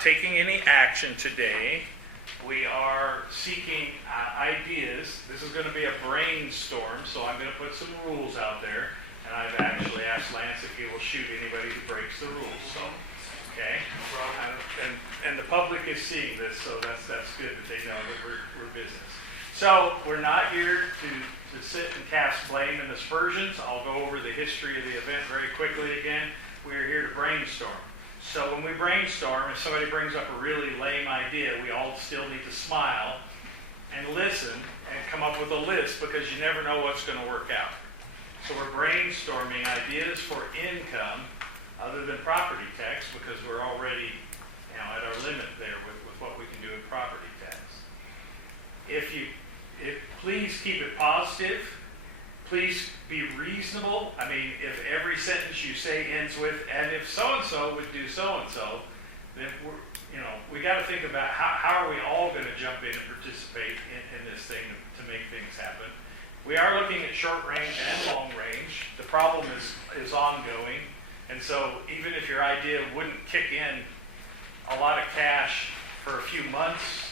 not taking any action today. We are seeking ideas. This is going to be a brainstorm, so I'm going to put some rules out there. And I've actually asked Lance if he will shoot anybody who breaks the rules. So, okay? And the public is seeing this, so that's good that they know that we're business. So we're not here to sit and cast blame and aspersions. I'll go over the history of the event very quickly again. We're here to brainstorm. So when we brainstorm, if somebody brings up a really lame idea, we all still need to smile and listen and come up with a list, because you never know what's going to work out. So we're brainstorming ideas for income other than property tax, because we're already at our limit there with what we can do in property tax. Please keep it positive. Please be reasonable. I mean, if every sentence you say ends with, and if so-and-so would do so-and-so, then we got to think about how are we all going to jump in and participate in this thing to make things happen. We are looking at short range and long range. The problem is ongoing. And so even if your idea wouldn't kick in a lot of cash for a few months,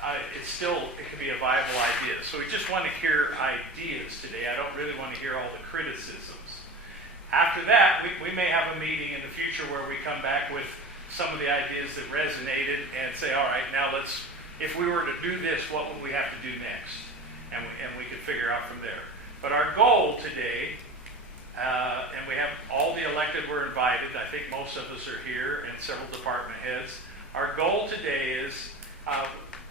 it can be a viable idea. So we just want to hear ideas today. I don't really want to hear all the criticisms. After that, we may have a meeting in the future where we come back with some of the ideas that resonated and say, all right, now if we were to do this, what would we have to do next? And we could figure out from there. But our goal today, and we have all the elected were invited. I think most of us are here, and several department heads. Our goal today is,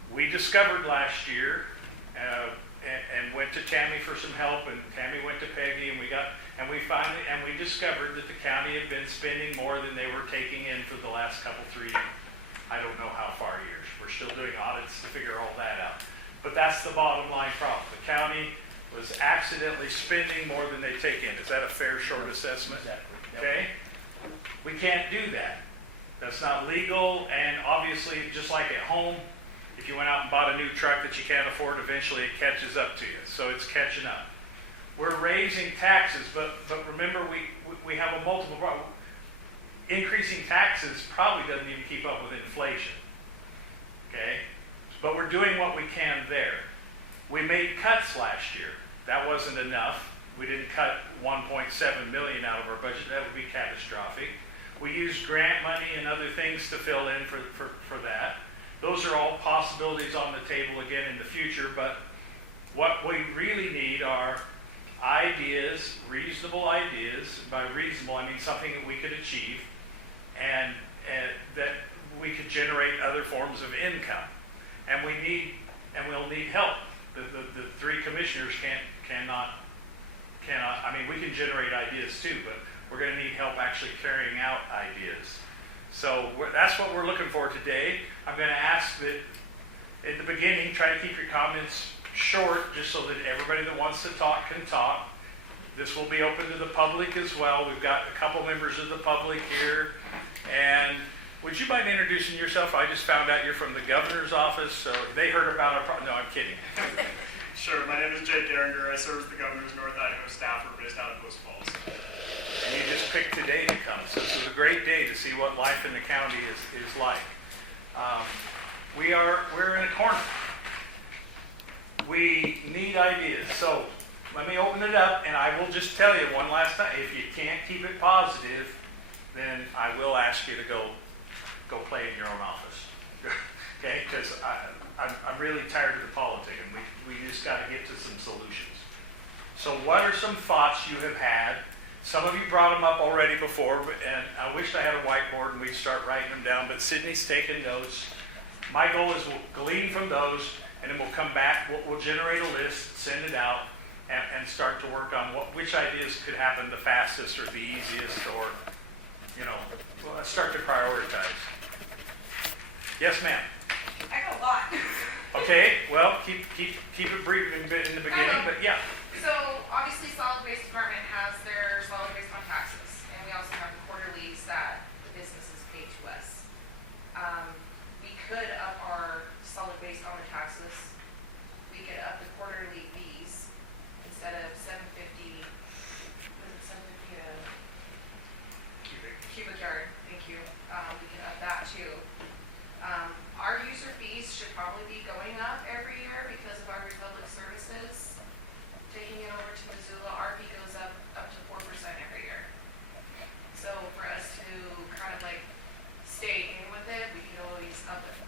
we discovered last year and went to Tammy for some help, and Tammy went to Peggy, and we discovered that the county had been spending more than they were taking in for the last three, I don't know how far years. We're still doing audits to figure all that out. But that's the bottom line problem. The county was accidentally spending more than they take in. Is that a fair, short assessment? Exactly. Okay? We can't do that. That's not legal, and obviously, just like at home, if you went out and bought a new truck that you can't afford, eventually it catches up to you. So it's catching up. We're raising taxes, but remember, we have a multiple problem. Increasing taxes probably doesn't even keep up with inflation. Okay? But we're doing what we can there. We made cuts last year. That wasn't enough. We didn't cut $1.7 million out of our budget. That would be catastrophic. We used grant money and other things to fill in for that. Those are all possibilities on the table again in the future, but what we really need are ideas, reasonable ideas. By reasonable, I mean something that we could achieve, and that we could generate other forms of income. And we'll need help. The three commissioners cannot, I mean, we can generate ideas too, but we're going to need help actually carrying out ideas. So that's what we're looking for today. I'm going to ask that at the beginning, try to keep your comments short, just so that everybody that wants to talk can talk. This will be open to the public as well. We've got a couple members of the public here. And would you mind introducing yourself? I just found out you're from the governor's office, so they heard about our no, I'm kidding. Sure, my name is Jake Geringer. I serve as the governor's North Idaho staffer based out of Post Falls. And you just picked today to come, so this is a great day to see what life in the county is like. We're in a corner. We need ideas. So let me open it up, and I will just tell you one last time, if you can't keep it positive, then I will ask you to go play in your own office. Okay? Because I'm really tired of the politicking. We just got to get to some solutions. So what are some thoughts you have had? Some of you brought them up already before, and I wish I had a whiteboard and we'd start writing them down, but Sydney's taking notes. My goal is we'll glean from those, and then we'll come back, we'll generate a list, send it out, and start to work on which ideas could happen the fastest or the easiest, or, let's start to prioritize. Yes, ma'am. I got a lot. Okay, well, keep it brief in the beginning, but yeah. So obviously solid waste department has their solid waste on taxes, and we also have the quarterlies that the businesses pay to us. We could up our solid waste on the taxes. We could up the quarterly fees instead of $7.50. Was it $7.50 a cubic yard? Thank you. We can up that too. probably be going up every year because of our Republic Services. Taking it over to Missoula, our fee goes up to 4% every year. So for us to kind of like stay in with it, we could always up it.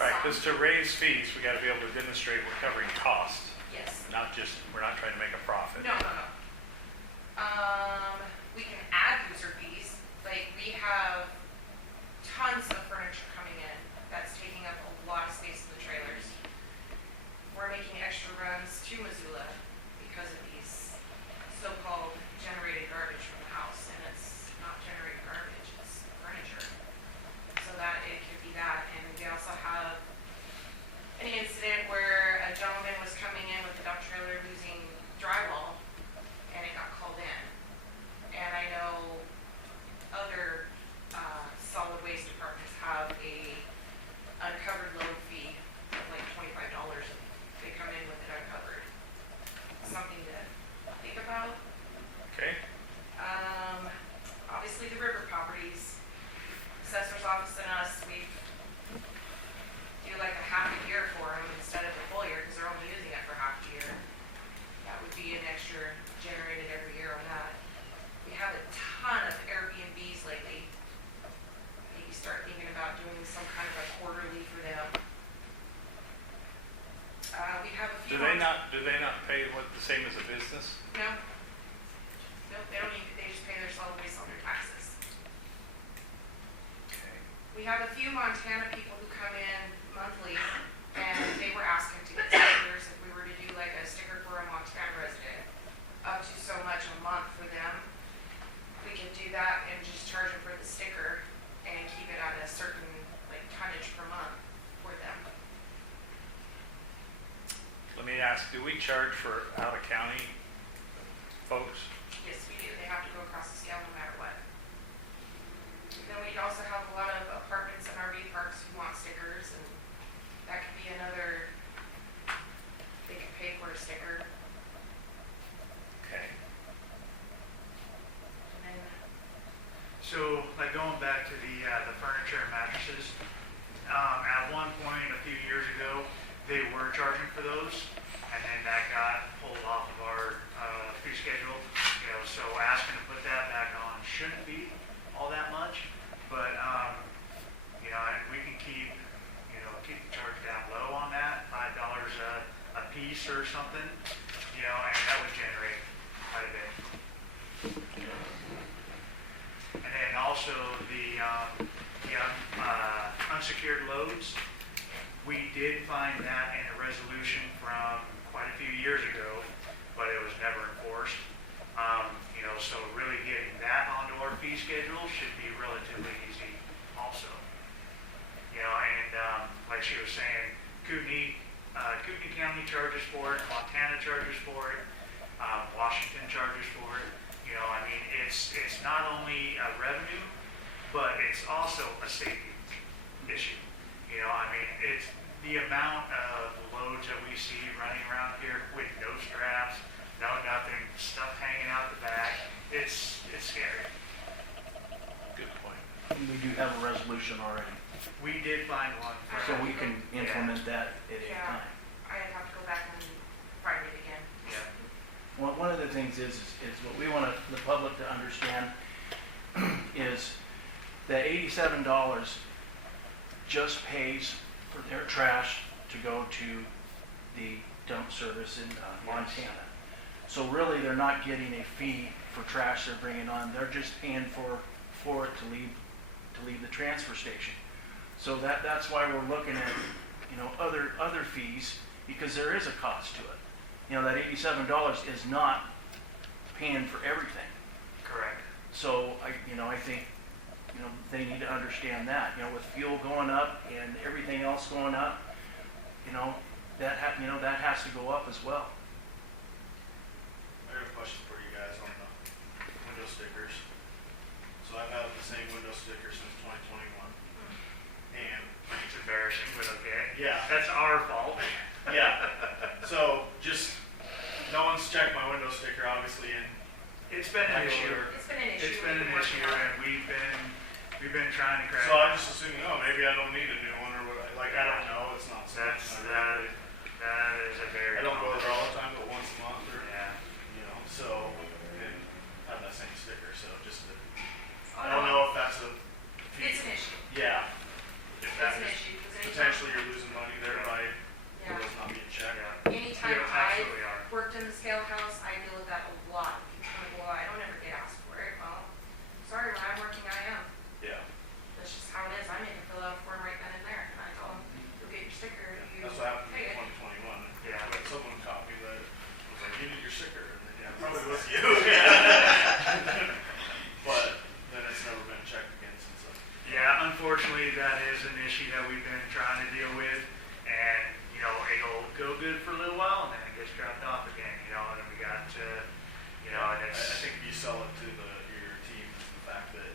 Right, some. because to raise fees, we gotta be able to demonstrate we're covering costs, Yes. not just, we're not trying to make a profit. No. We can add user fees, like we have tons of furniture coming in that's taking up a lot of space in the trailers. We're making extra runs to Missoula because of these so-called generated garbage from the house, and it's not generated garbage, it's furniture. So that, it could be that, and we also have an incident where a gentleman was coming in with a dump trailer losing drywall, and it got called in. And I know other solid waste departments have a uncovered load fee of like $25 if they come in with it uncovered. Something to think about. Okay, Obviously the river properties, assessor's office and us, we do like a half a year for them instead of a full year, because they're only using it for half a year. That would be an extra generated every year on that. We have a ton of Airbnbs lately. Maybe start thinking about doing some kind of a quarterly for them. We have a few. do they not pay what, the same as a business? No. No, they don't even, they just pay their solid waste on their taxes. Okay. We have a few Montana people who come in monthly, and they were asking to get stickers if we were to do like a sticker for a Montana resident, up to so much a month for them. We could do that and just charge them for the sticker and keep it at a certain like tonnage per month for them. Let me ask, do we charge for out-of-county folks? Yes, we do. They have to go across the scale no matter what. And then we also have a lot of apartments and RV parks who want stickers, and that could be another, they could pay for a sticker. Okay. And then, So, like going back to the furniture and mattresses, at one point a few years ago, they were charging for those, and then that got pulled off of our fee schedule. You know, so asking to put that back on shouldn't be all that much, but you know, and we can keep the charge down low on that, $5 a piece or something. You know, and that would generate quite a bit. And then also the unsecured loads, we did find that in a resolution from quite a few years ago, but it was never enforced. You know, so really getting that onto our fee schedule should be relatively easy also. You know, and like she was saying, Kootenai County charges for it, Montana charges for it, Washington charges for it. You know, I mean, it's not only a revenue, but it's also a safety issue. You know, I mean, it's the amount of loads that we see running around here with no straps, no nothing, stuff hanging out the back. It's scary. Good point. We do have a resolution already, We did find one. so we can implement that at any Yeah. time. I'd have to go back and find it again. Yeah. One of the things is what we want the public to understand is that $87 just pays for their trash to go to the dump service in Montana. So really, they're not getting a fee for trash they're bringing on. They're just paying for it to leave the transfer station. So that's why we're looking at, you know, other fees, because there is a cost to it. You know, that $87 is not paying for everything. Correct. So I think, you know, they need to understand that. You know, with fuel going up and everything else going up, you know, that has to go up as well. I got a question for you guys on the window stickers. So I've had the same window sticker since 2021. And It's embarrassing, but okay. yeah, That's our fault. yeah. So just, no one's checked my window sticker obviously, and It's been an issue. It's been an issue. It's been an we've issue, worked on it. and we've been trying to crack. so I just assume, oh, maybe I don't need a new one or what, like, I don't know. it's not so That's, much. that is a very. I don't go there all the time, but once a month or, Yeah. you know, so, and have that same sticker, so just, Oh, I don't know if that's a. It's an issue. Yeah. If It's that an is, issue, because anytime, potentially you're losing money there by yeah, those not being checked. Yeah. anytime You I absolutely are. worked in the scale house, I deal with that a lot. People are like, well, I don't ever get asked for it. Well, sorry, when I'm working, I am. Yeah. That's just how it is. I make them fill out a form right then and there, and I tell them, you'll get your sticker, you That's what happened pay in it. 2021. Yeah. But someone caught me that was like, you need your sticker. And then, yeah, probably was you. But then it's never been checked again since then. Yeah, unfortunately, that is an issue that we've been trying to deal with, and, you know, it'll go good for a little while, and then it gets dropped off again, you know, and then we got to, you know, and I it's, think if you sell it to your team, is the fact that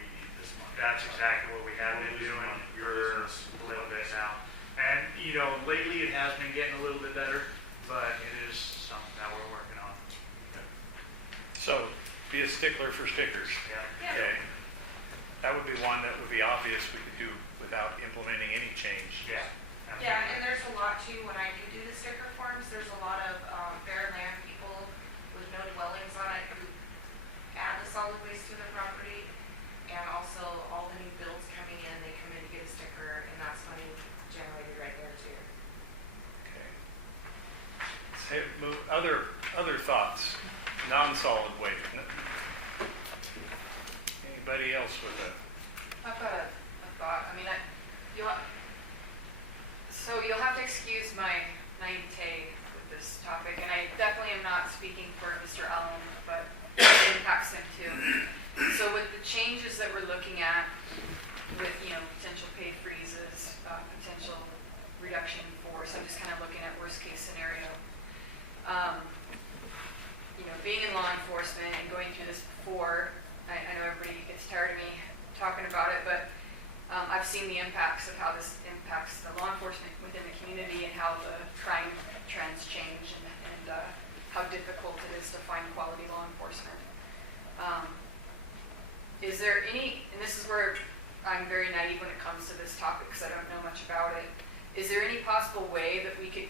we need this money. that's exactly what we have been We're losing doing money. for Your business. a little bit now. And, you know, lately it has been getting a little bit better, but it is something that we're working on. So, be a stickler for stickers. Yeah. Yeah. Okay. That would be one that would be obvious we could do without implementing any change. Yeah. Yeah, and there's a lot too, when I do the sticker forms, there's a lot of bare land people with no dwellings on it who add the solid waste to their property. And also, all the new bills coming in, they come in to get a sticker, and that's money generated right there too. Okay. Hey, other thoughts, non-solid waste. Anybody else with a, I've got a thought. I mean, you'll have to excuse my naivete with this topic, and I definitely am not speaking for Mr. Allen, but it impacts him too. So with the changes that we're looking at, with, you know, potential pay freezes, potential reduction in force, I'm just kind of looking at worst case scenario. You know, being in law enforcement and going through this before, I know everybody gets tired of me talking about it, but I've seen the impacts of how this impacts the law enforcement within the community and how the crime trends change and how difficult it is to find quality law enforcement. Is there any, and this is where I'm very naive when it comes to this topic because I don't know much about it, is there any possible way that we could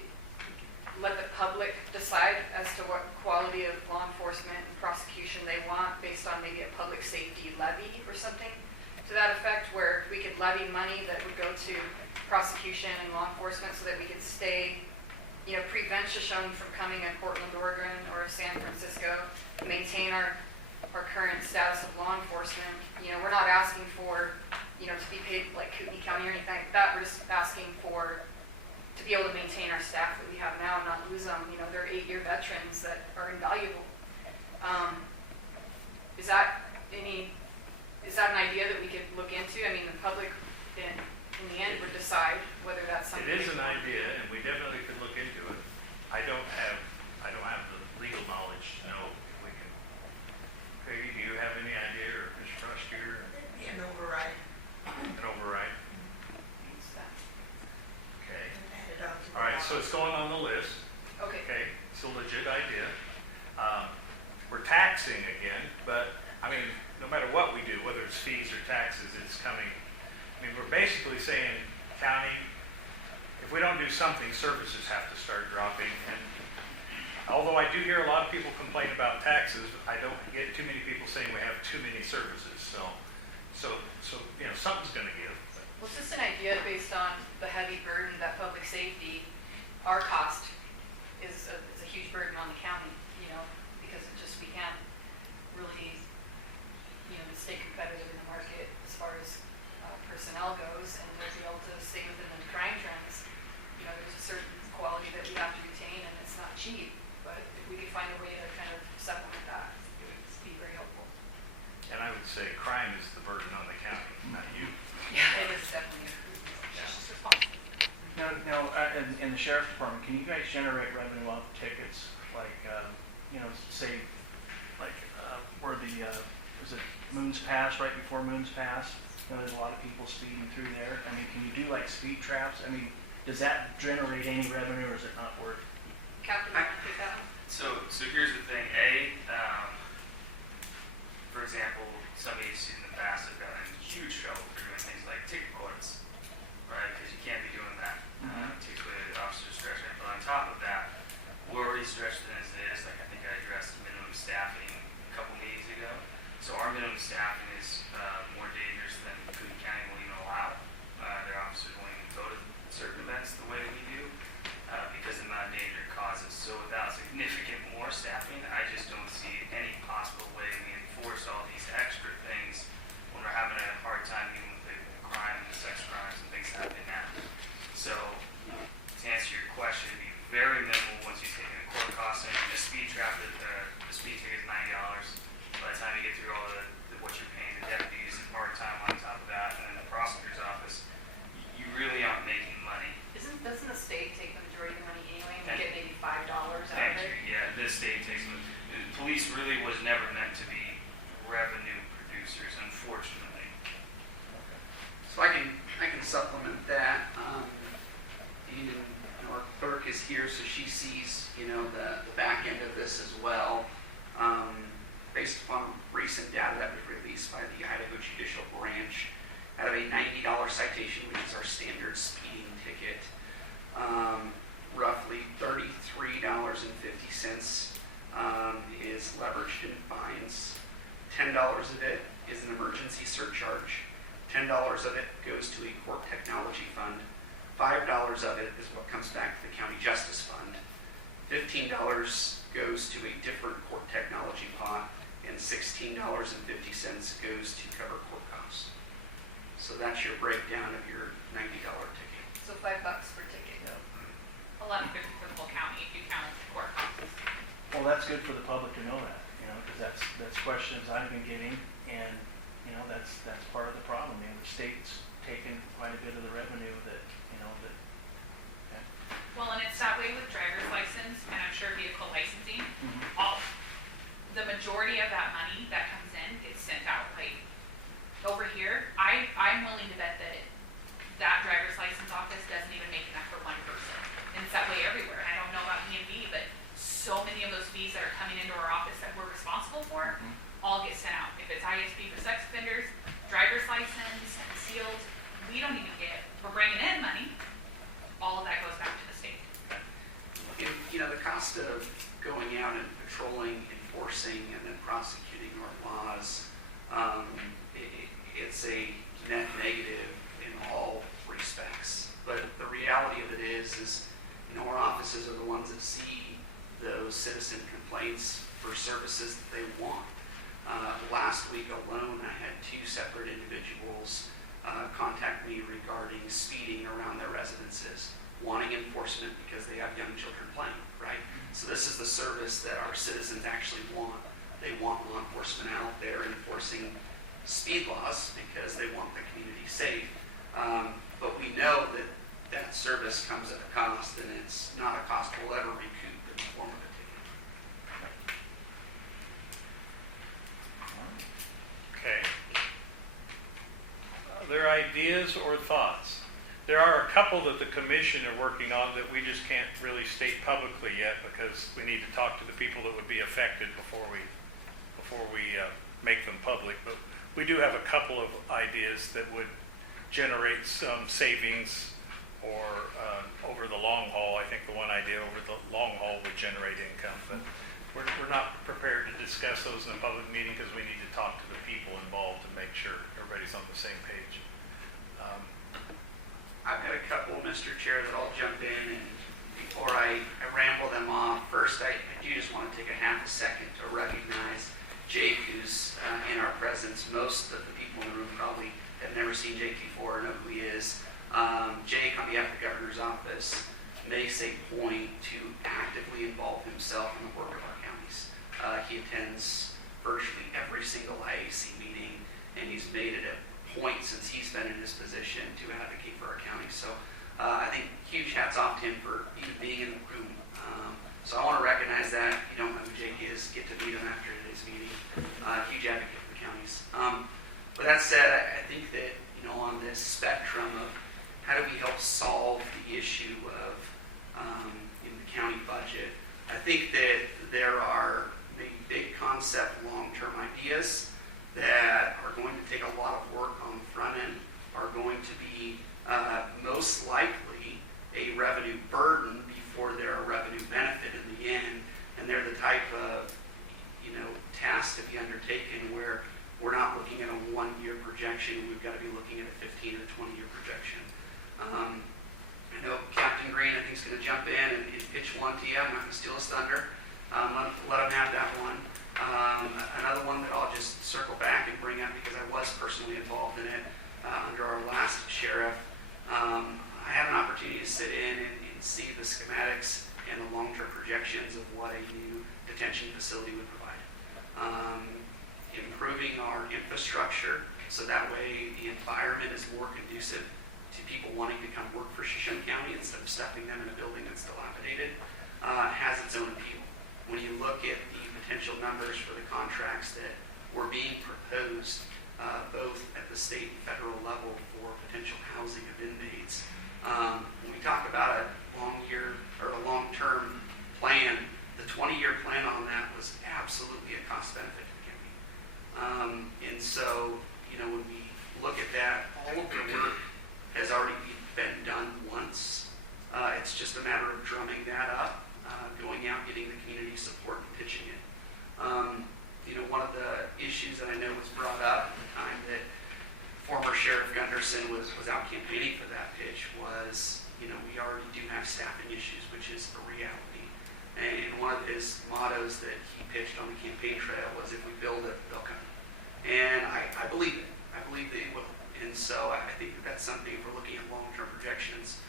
let the public decide as to what quality of law enforcement and prosecution they want based on maybe a public safety levy or something to that effect, where we could levy money that would go to prosecution and law enforcement so that we could stay, you know, prevent Shoshone from coming in Portland, Oregon or San Francisco, maintain our current status of law enforcement. You know, we're not asking for, you know, to be paid like Kootenai County or anything like that. We're just asking for to be able to maintain our staff that we have now and not lose them. You know, they're 8-year veterans that are invaluable. Is that an idea that we could look into? I mean, the public in the end would decide whether that's something. it is they an want to do. idea, and we definitely could look into it. I don't have the legal knowledge to know if we can. Peggy, do you have any idea, or Mr. Prosecutor? An override An override? It's that. Okay. and add it on to the All right, so law. it's going on the list. Okay. Okay, it's a legit idea. We're taxing again, but, I mean, no matter what we do, whether it's fees or taxes, it's coming. I mean, we're basically saying, county, if we don't do something, services have to start dropping. And although I do hear a lot of people complain about taxes, I don't get too many people saying we have too many services. So you know, something's gonna give. Well, it's just an idea based on the heavy burden that public safety, our cost is a huge burden on the county, you know, because we can't really, you know, stay competitive in the market as far as personnel goes and to be able to stay within the crime trends. You know, there's a certain quality that we have to retain and it's not cheap, but if we could find a way to kind of supplement that, it would be very helpful. And I would say crime is the burden on the county, not you. Yeah, it is definitely a responsibility. Now, in the sheriff's department, can you guys generate revenue off tickets? Like, you know, say, like, where was it Moons Pass, right before Moons Pass? You know, there's a lot of people speeding through there. I mean, can you do like speed traps? I mean, does that generate any revenue or is it not worth? Captain, you want to take that one? So here's the thing. For example, somebody's in the past have gotten in huge trouble for doing things like ticket quotes, right? Because you can't be doing that. sense the way we do, because of the amount of danger it causes. So without significant more staffing, I just don't see any possible way we enforce all these extra things when we're having a hard time dealing with the crime and the sex crimes and things happening now. So to answer your question, it'd be very minimal once you take in the court costs and the speed trap. The speed ticket is $90. By the time you get through all what you're paying the deputies and part time on top of that, and then the prosecutor's office, you really aren't making money. Doesn't the state take the majority of the money anyway, and we Thank get maybe $5 out of Thank you. it? Yeah, this state takes them. Police really was never meant to be revenue producers, unfortunately. So I can supplement that. And our clerk is here, so she sees, the back end of this as well. Based upon recent data that was released by the Idaho Judicial Branch, out of a $90 citation, which is our standard speeding ticket, roughly $33.50 is leveraged in fines. $10 of it is an emergency surcharge. $10 of it goes to a court technology fund. $5 of it is what comes back to the county justice fund. $15 goes to a different court technology pot, and $16.50 goes to cover court costs. So that's your breakdown of your $90 ticket. So $5 per ticket. $11.50 for the whole county if you count the court costs. Well, that's good for the public to know that, because that's questions I've been getting, and, that's part of the problem. I mean, the state's taken quite a bit of the revenue that. Well, and it's that way with driver's license, and I'm sure vehicle licensing. The majority of that money that comes in gets sent out. Like, over here, I'm willing to bet that driver's license office doesn't even make enough for one person. And it's that way everywhere. And I don't know about B&B, but so many of those fees that are coming into our office that we're responsible for all get sent out. If it's ISP for sex offenders, driver's license, concealed, we don't even get, we're bringing in money. All of that goes back to the state. And, the cost of going out and patrolling, enforcing, and then prosecuting our laws, it's a net negative in all respects. But the reality of it is our offices are the ones that see those citizen complaints for services that they want. Last week alone, I had 2 separate individuals contact me regarding speeding around their residences, wanting enforcement because they have young children playing, right? So this is the service that our citizens actually want. They want law enforcement out there enforcing speed laws because they want the community safe. But we know that service comes at a cost, and it's not a cost we'll ever recoup in the form of a ticket. Okay. Other ideas or thoughts? There are a couple that the commission are working on that we just can't really state publicly yet because we need to talk to the people that would be affected before we make them public. But we do have a couple of ideas that would generate some savings or over the long haul. I think the one idea over the long haul would generate income, but we're not prepared to discuss those in a public meeting because we need to talk to the people involved and make sure everybody's on the same page. I've got a couple, Mr. Chair, that I'll jump in, and before I ramble them off, first I do just want to take a half a second to recognize Jake, who's in our presence. Most of the people in the room probably have never seen Jake before or know who he is. Jake, on behalf of the governor's office, makes a point to actively involve himself in the work of our counties. He attends virtually every single IAC meeting, and he's made it a point since he's been in his position to advocate for our county. So I think huge hats off to him for even being in the room. So I want to recognize that. If you don't know who Jake is, get to meet him after today's meeting. Huge advocate for the counties. With that said, I think that on this spectrum of how do we help solve the issue of in the county budget, I think that there are maybe big concept, long-term ideas that are going to take a lot of work on the front end, are going to be most likely a revenue burden before they're a revenue benefit in the end, and they're the type of tasks to be undertaken where we're not looking at a 1-year projection. We've got to be looking at a 15 or 20-year projection. I know think, is going to jump in and pitch one to you. I'm not going to steal his thunder. Let him have that one. Another one that I'll just circle back and bring up because I was personally involved in it under our last sheriff. I had an opportunity to sit in and see the schematics and the long-term projections of what a new detention facility would provide. Improving our infrastructure so that way the environment is more conducive to people wanting to come work for Shoshone County instead of stuffing them in a building that's dilapidated, has its own appeal. When you look at the potential numbers for the contracts that were being proposed, both at the state and federal level for potential housing of inmates, when we talk about a long-term plan, the 20-year plan on that was absolutely a cost benefit to the county. And so, when we look at that, all of the work has already been done once. It's just a matter of drumming that up, going out, getting the community support and pitching it. One of the issues that I know was brought up at the time that former Sheriff Gunderson was out campaigning for that pitch was, we already do have staffing issues, which is a reality. And one of his mottos that he pitched on the campaign trail was, if we build it, they'll come. And I believe it. I believe they will. And so I think that's something, if we're looking at long-term projections,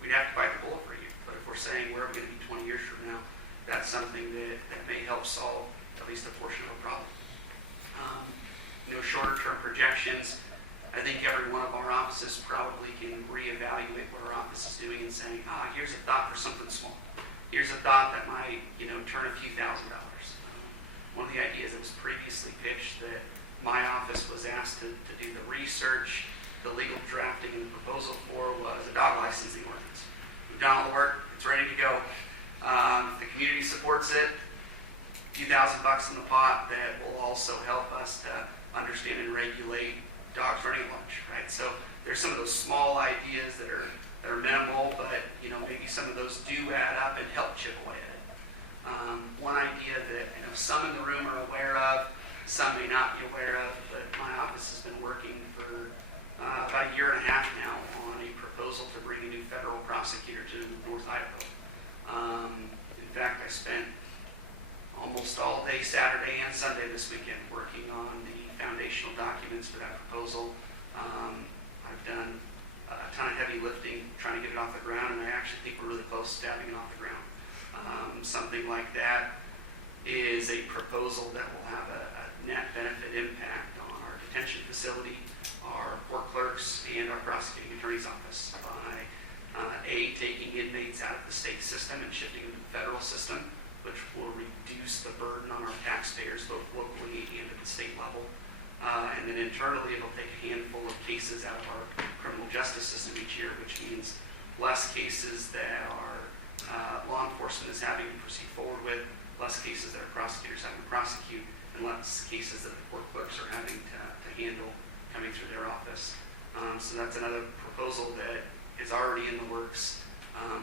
we'd have to bite the bullet for you. But if we're saying where are we going to be 20 years from now, that's something that may help solve at least a portion of the problem. Shorter-term projections, I think every one of our offices probably can reevaluate what our office is doing and saying, here's a thought for something small. Here's a thought that might, turn a few $1,000s. One of the ideas that was previously pitched that my office was asked to do the research, the legal drafting, and the proposal for was a dog licensing ordinance. We've done all the work. It's ready to go. The community supports it. A few $1,000 in the pot that will also help us to understand and regulate dogs running at lunch, right? So there's some of those small ideas that are minimal, but maybe some of those do add up and help chip away at it. One idea that some in the room are aware of, some may not be aware of, but my office has been working for about a year and a half now on a proposal to bring a new federal prosecutor to North Idaho. In fact, I spent almost all day Saturday and Sunday this weekend working on the foundational documents for that proposal. I've done a ton of heavy lifting trying to get it off the ground, and I actually think we're really close to having it off the ground. Something like that is a proposal that will have a net benefit impact on our detention facility, our court clerks, and our prosecuting attorney's office by taking inmates out of the state system and shifting them to the federal system, which will reduce the burden on our taxpayers, both locally and at the state level. And then internally, it'll take a handful of cases out of our criminal justice system each year, which means less cases that our law enforcement is having to proceed forward with, less cases that our prosecutors having to prosecute, and less cases that the court clerks are having to handle coming through their office. So that's another proposal that is already in the works.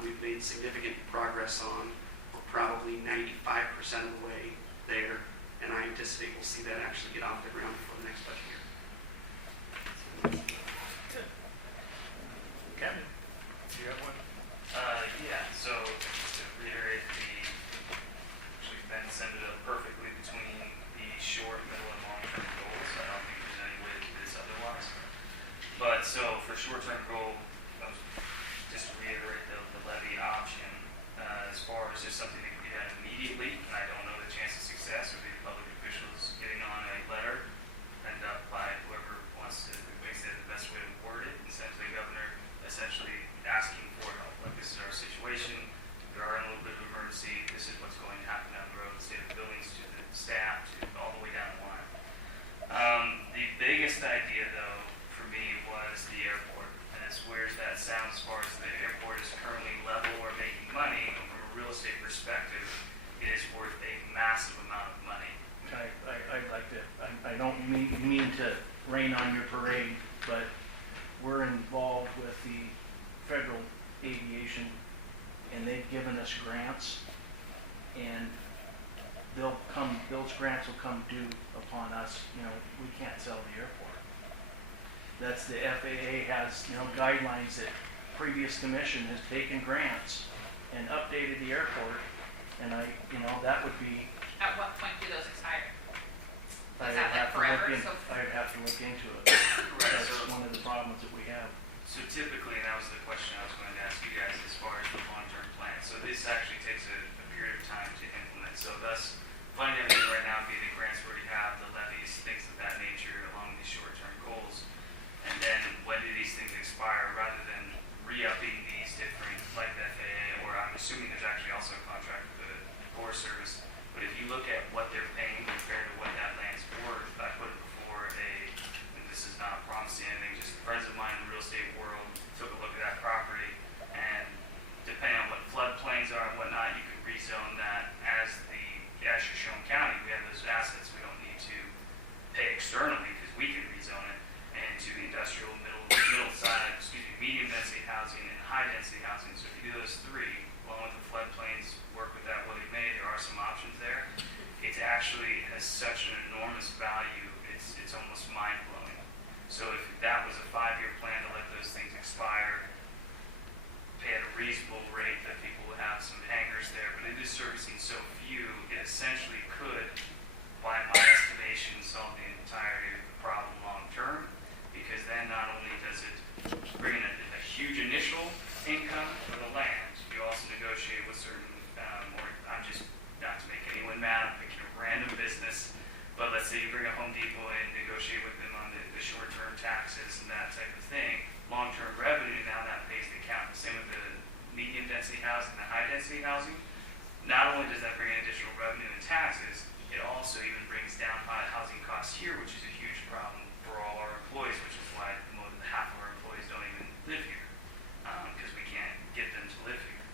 We've made significant progress on. We're probably 95% of the way there, and I anticipate we'll see that actually get off the ground before the next budget year. Kevin, do you have one? So just to reiterate, actually Ben summed it up perfectly between the short, middle, and long-term goals. I don't think there's any way to do this otherwise. But so for short-term goal, just to reiterate the levy option, as far as just something that can be done immediately, and I don't know the chance of success would be the public officials getting on a letter sent up by whoever wants to, makes it the best way to word it, and send to the governor, essentially asking for help. Like, this is our situation, we are in a little bit of emergency, this is what's going to happen down the road, the state of the buildings, to the staff, to all the way down the line. The biggest idea, though, for me was the airport. And as weird as that sounds, as far as the airport is currently level or making money, from a real estate perspective, it is worth a massive amount of money. I'd like to, I don't mean to rain on your parade, but we're involved with the federal aviation, and they've given us grants, and those grants will come due upon us. We can't sell the airport. That's the FAA has, guidelines that previous commission has taken grants and updated the airport, and that would be, At what point do those expire? I'd Is that like have to look forever? in, So I'd have to look into it. Right, That's so, one of the problems that we have. so typically, and that was the question I was going to ask you guys as far as the long-term plan. So this actually takes a period of time to implement. So thus, funding everything right now, be the grants we already have, the levies, things of that nature, along these short-term goals. And then when do these things expire, rather than re-upping these different, like the FAA, or I'm assuming there's actually also a contract with the Forest Service. But if you look at what they're paying compared to what that land's worth, I put it before and this is not promising anything, just friends of mine in the real estate world took a look at that property, and depending on what floodplains are and whatnot, you can rezone that as Shoshone County. We have those assets, we don't need to pay externally because we can rezone it into industrial, medium density housing and high density housing. So if you do those three, along with the floodplains, work with that Willie May, there are some options there. It actually has such an enormous value, it's almost mind blowing. So if that was a 5-year plan to let those things expire, pay at a reasonable rate that people would have some hangers there, but it is servicing so few, it essentially could, by my estimation, solve the entirety of the problem long term, because then not only does it bring in a huge initial income for the land, you also negotiate with certain, or I'm just, not to make anyone mad, I'm picking a random business, but let's say you bring a Home Depot and negotiate with them on the short-term taxes and that type of thing, long-term revenue, now that pays the county. Same with the medium density housing, the high density housing. Not only does that bring in additional revenue and taxes, it also even brings down housing costs here, which is a huge problem for all our employees, which is why more than half of our employees don't even live here, because we can't get them to live here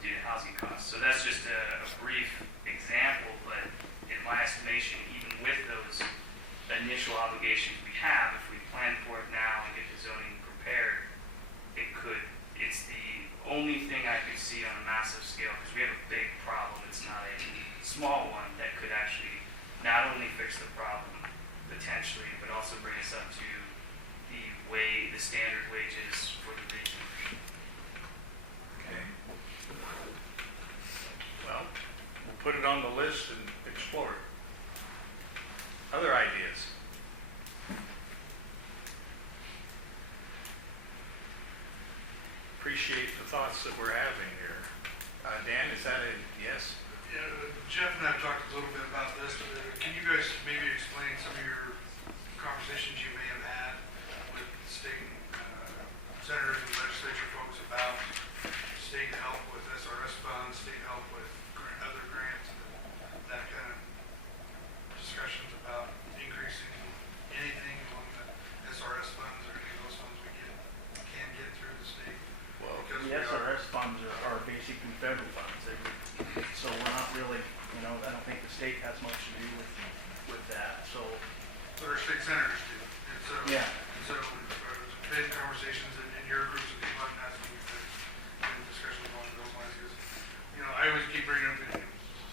due to housing costs. So that's just a brief example, but in my estimation, even with those initial obligations we have, if we plan for it now and get the zoning prepared, it's the only thing I could see on a massive scale, because we have a big problem, it's not a small one, that could actually not only fix the problem potentially, but also bring us up to the standard wages for the region. Okay. Well, we'll put it on the list and explore it. Other ideas? Appreciate the thoughts that we're having here. Dan, is that a yes? Yeah, Jeff and I have talked a little bit about this, but can you guys maybe explain some of your conversations you may have had with state senators and legislature folks about state help with SRS funds, state help with other grants, that kind of discussions about increasing anything on the SRS funds or any of those funds we can get through the state? Well, Because the we are- SRS funds are basically federal funds. So we're not really, I don't think the state has much to do with that, so. But our state senators do. And so, Yeah. and so there's been conversations in your groups of people, I'm asking you been discussions along those lines, because, I always keep bringing up that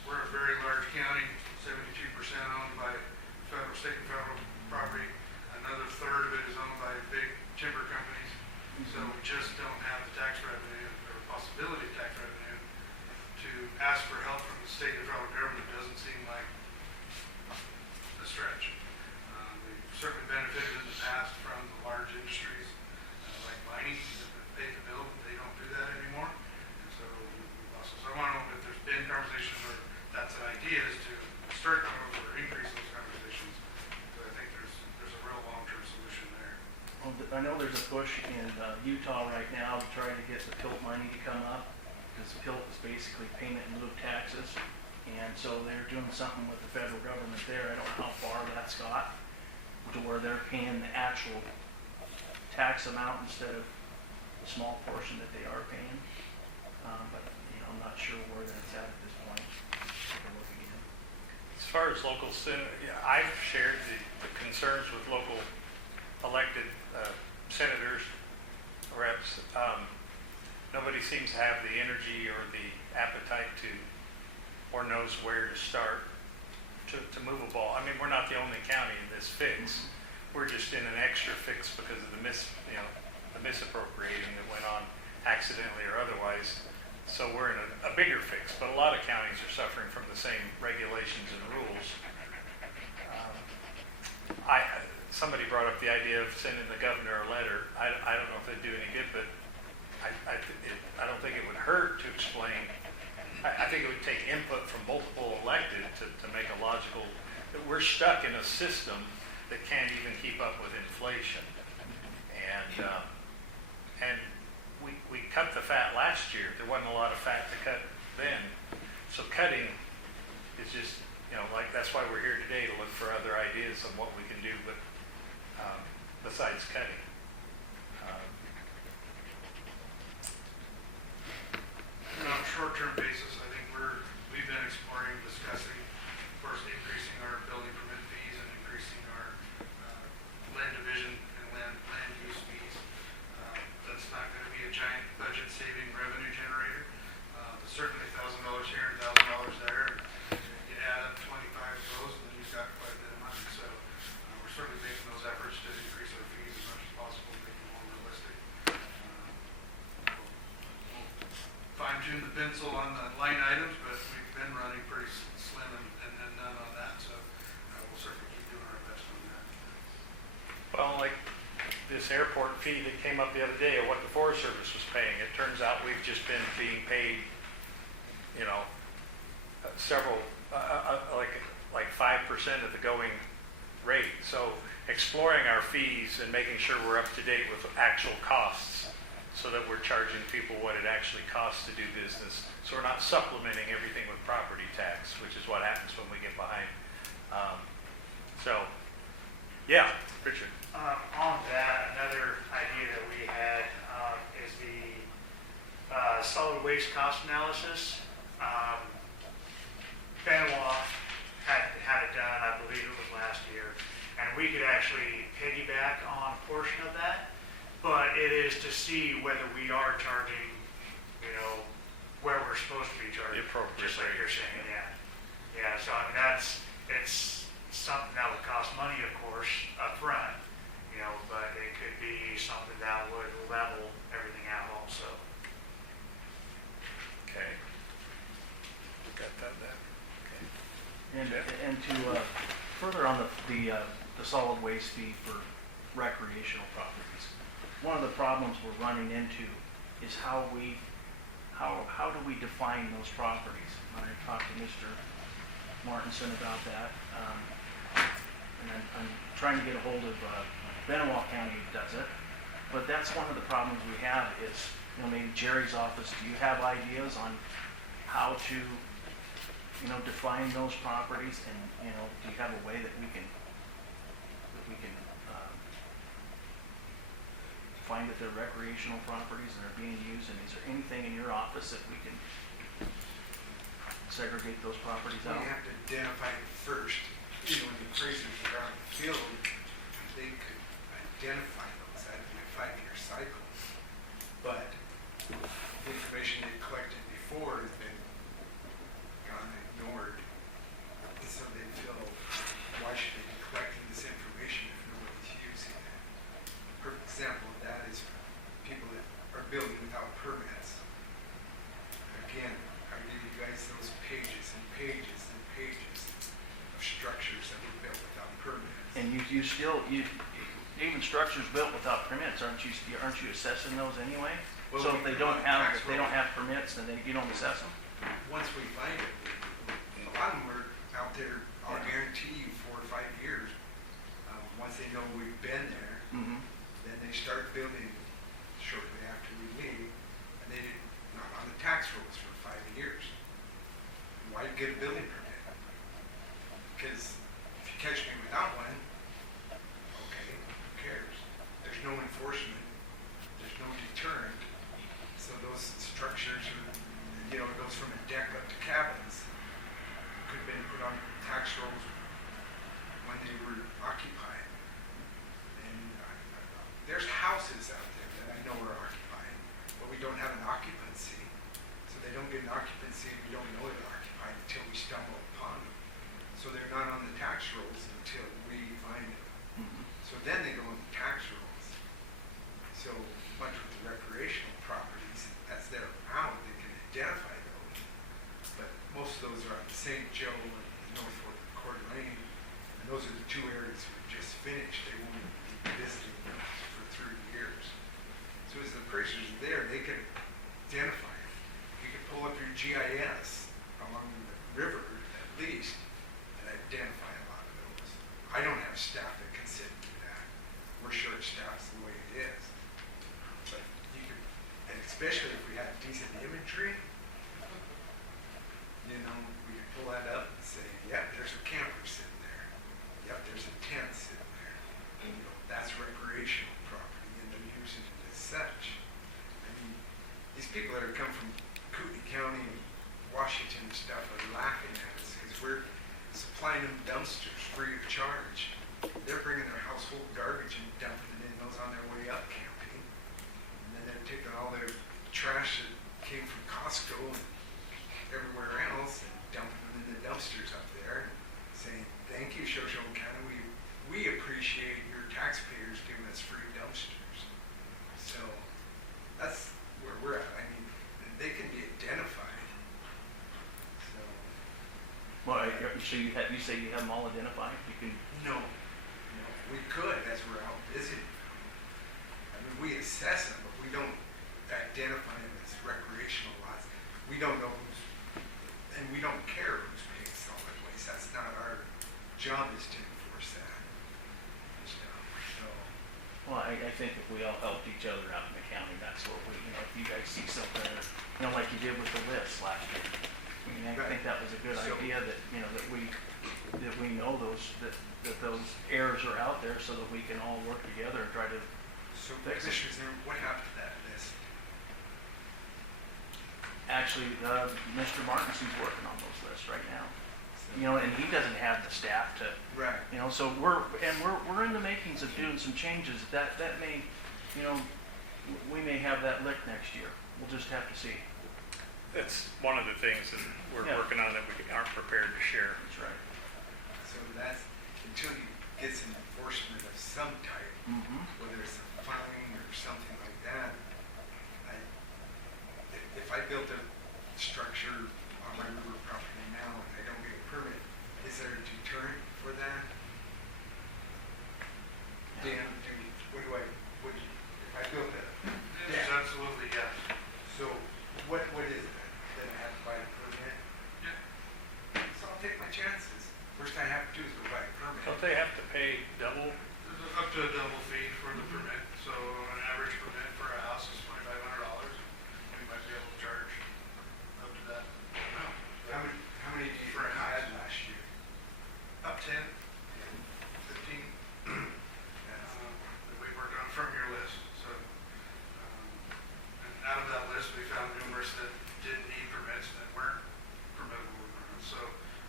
we're a very large county, 72% owned by state and federal property. Another third of it is owned by big timber companies. So we just don't have the tax revenue or possibility of tax revenue to ask for help from the state and federal government. Doesn't seem like a stretch. We've certainly benefited in the past from the large industries like mining that pay the bill, but they don't do that anymore. And so I want to know if there's been conversations where that's an idea, is to start those or increase those conversations. But I think there's a real long-term solution there. Well, I know there's a push in Utah right now to try to get the PILT money to come up, because PILT is basically payment in lieu of taxes. And so they're doing something with the federal government there. I don't know how far that's got, to where they're paying the actual tax amount instead of the small portion that they are paying. But, I'm not sure where that's at this point. Take a look again. As far as local I've shared the concerns with local elected senators, reps. Nobody seems to have the energy or the appetite to, or knows where to start to move a ball. I mean, we're not the only county in this fix. We're just in an extra fix because of the the misappropriating that went on accidentally or otherwise. So we're in a bigger fix, but a lot of counties are suffering from the same regulations and rules. Somebody brought up the idea of sending the governor a letter. I don't know if it'd do any good, but I don't think it would hurt to explain. I think it would take input from multiple elected to make a logical, that we're stuck in a system that can't even keep up with inflation. And we cut the fat last year. There wasn't a lot of fat to cut then. So cutting is just, like that's why we're here today, to look for other ideas on what we can do, but besides cutting. On a short-term basis, I think we've been exploring, discussing, of course, increasing our building permit fees and increasing our land division and land use fees. That's not going to be a giant budget-saving revenue generator, but certainly $1,000 here and $1,000 there. You add up 25 of those, and then you've got quite a bit of money. So we're certainly making those efforts to increase our fees as much as possible, make them more realistic. Fine-tune the pencil on the line items, but we've been running pretty slim and none on that, so we'll certainly keep doing our best on that. Well, like this airport fee that came up the other day, of what the Forest Service was paying, it turns out we've just been being paid, several, like 5% of the going rate. So exploring our fees and making sure we're up to date with actual costs, so that we're charging people what it actually costs to do business. So we're not supplementing everything with property tax, which is what happens when we get behind. Yeah, Richard. On that, another idea that we had is the solid waste cost analysis. Benoit had it done, I believe it was last year, and we could actually piggyback on a portion of that. But it is to see whether we are charging, where we're supposed to be charging. The appropriate Just like rate. you're saying, yeah. Yeah, so I mean, it's something that would cost money, of course, up front, but it could be something that would level everything out also. Okay. Got that then. And to further on the solid waste fee for recreational properties, one of the problems we're running into is how do we define those properties? I talked to Mr. Martinson about that, and I'm trying to get a hold of Benoit County does it, but that's one of the problems we have is, maybe Jerry's office, do you have ideas on how to, define those properties, and, do you have a way that we can find that they're recreational properties and are being used, and is there anything in your office that we can segregate those properties Well, out? you have to identify it first. When the appraisers are out in the field, they could identify those out in a 5-year cycle. But the information they collected before has been gone ignored. So they feel, why should they be collecting this information if nobody's using it? A perfect example of that is people that are building without permits. Again, I give you guys those pages and pages and pages of structures that were built without permits. And even structures built without permits, aren't you assessing those anyway? Well, So we if they put don't them on have, tax if they don't roll. have permits, then you don't assess them? Once we find it, a lot of them are out there, I'll guarantee you 4 or 5 years. Once they know we've been there, Mm-hmm. then they start building shortly after we leave, and they did not on the tax rolls for 5 years. Why get a building permit? Because if you catch me without one, okay, who cares? There's no enforcement, there's no deterrent, so those structures are, it goes from a deck up to cabins. Could have been put on tax rolls when they were occupied. And there's houses out there that I know are occupied, but we don't have an occupancy. So they don't get an occupancy, and we don't know they're occupied until we stumble upon them. So they're not on the tax rolls until we find them. Mm-hmm. So then they go on the tax rolls. So much with the recreational properties, as they're around, they can identify those. But most of those are on St. Joe and North Fork and Coeur d'Alene, and those are the two areas we just finished. They won't be visiting them for 30 years. So as the appraisers are there, they can identify it. You can pull up your GIS along the river at least and identify a lot of those. I don't have staff that can sit and do that. We're short-staffed the way it is. But you can, and especially if we have decent imagery, you know, we can pull that up and say, yep, there's a camper sitting there. Yep, there's a tent sitting there. And, you know, that's recreational property and they're using it as such. I mean, these people that are come from Kootenai County and Washington and stuff are laughing at us because we're supplying them dumpsters free of charge. They're bringing their household garbage and dumping it in those on their way up camping. And then they're taking all their trash that came from Costco and everywhere else and dumping them in the dumpsters up there and saying, thank you, Shoshone County. We appreciate your taxpayers giving us free dumpsters. So that's where we're at. I mean, and they can be identified. So. Well, so you say you have them all identified? You can. No, we could as we're out visiting. I mean, we assess them, but we don't identify them as recreational lots. We don't know who's, and we don't care who's paying solid waste. That's not our job is to enforce that. So, Well, I think if we all helped each other out in the county, that's what we, if you guys see something, like you did with the list last year. I mean, I think that was a good idea that, that we know that those errors are out there so that we can all work together and try to so fix it. Commissioners, what happened to that list? Actually, Mr. Martinson's working on those lists right now. And he doesn't have the staff to, Right. so we're in the makings of doing some changes that may, we may have that licked next year. We'll just have to see. That's one of the things that we're Yeah. working on that we aren't prepared to share. That's right. So that's until you get some enforcement of some type, whether it's a fine or something like that. If I built a structure on my river property now and I don't get a permit, is there a deterrent for that? Dan, if I built a Yes, deck, absolutely, yes. so what is it? Then I have to buy a permit? Yeah. So I'll take my chances. First thing I have to do is go buy a permit. Don't they have to pay double? There's up to a double fee for the permit, so an average permit for a house is $2,500. We might be able to charge up to that amount. How many do you For a house. had last year? Up 10, 15, that we worked on from your list, so. And out of that list, we found numerous that didn't need permits, that weren't permittable requirements. So